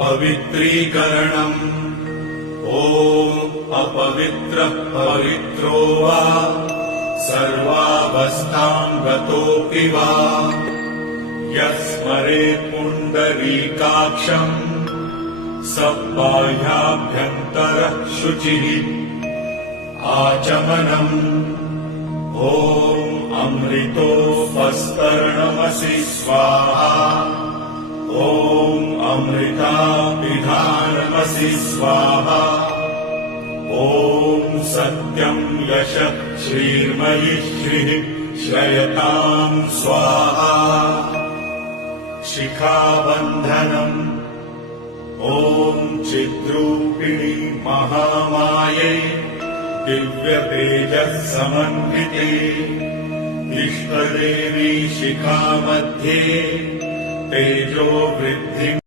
पवित्रीकरणम् ॐ अपवित्रः पवित्रो वा सर्वावस्थां गतोऽपि वा यः स्मरेत् पुण्डरीकाक्षम् स बाह्याभ्यन्तरः शुचिः आचमनम् ॐ अमृतोपस्तरणमसि स्वाहा ॐ अमृताभिधानमसि स्वाहा ॐ सत्यं यशः श्रीर्मयि श्रीः श्रयतां स्वाहा शिखाबन्धनम् ॐ चिद्रूपिणी महामायै दिव्यतेजः समन्विते इष्टदेवी शिखा मध्ये तेजो वृद्धिम्